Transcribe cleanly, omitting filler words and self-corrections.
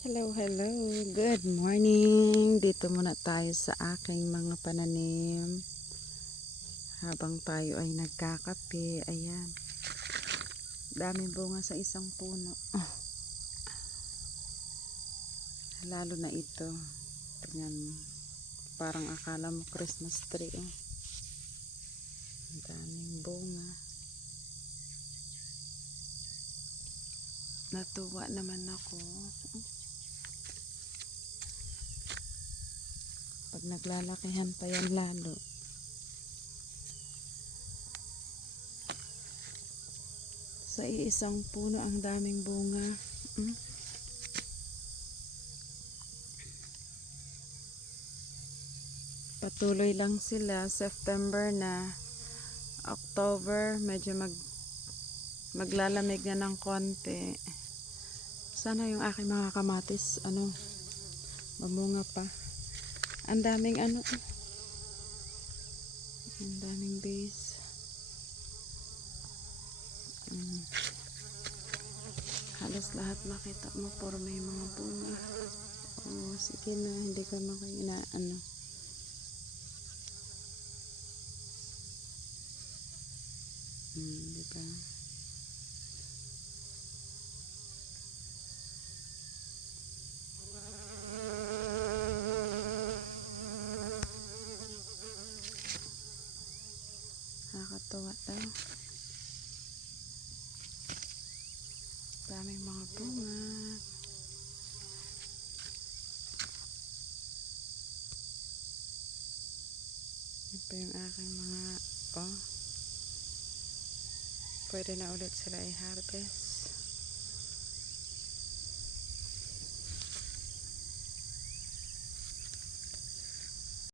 Hello, hello. Good morning. Dito muna tayo sa aking mga pananim. Habang tayo ay nagkakape. Ayan. Daming bunga sa isang puno. Lalo na ito. Tingnan mo. Parang akala mo Christmas tree. Ang daming bunga. Natuwa naman ako. Pag naglalakihan pa yan lalo. Sa iisang puno ang daming bunga. Patuloy lang sila. September na. October medyo maglalamig na ng konti. Sana yung aking mga kamatis mamunga pa. Ang daming ang daming base. Halos lahat makita mo puro may mga bunga. Oh, sige na, hindi ka makaina diba? Nakakatuwa daw. Daming mga bunga. Yan pa yung aking mga pwede na ulit sila i-harvest.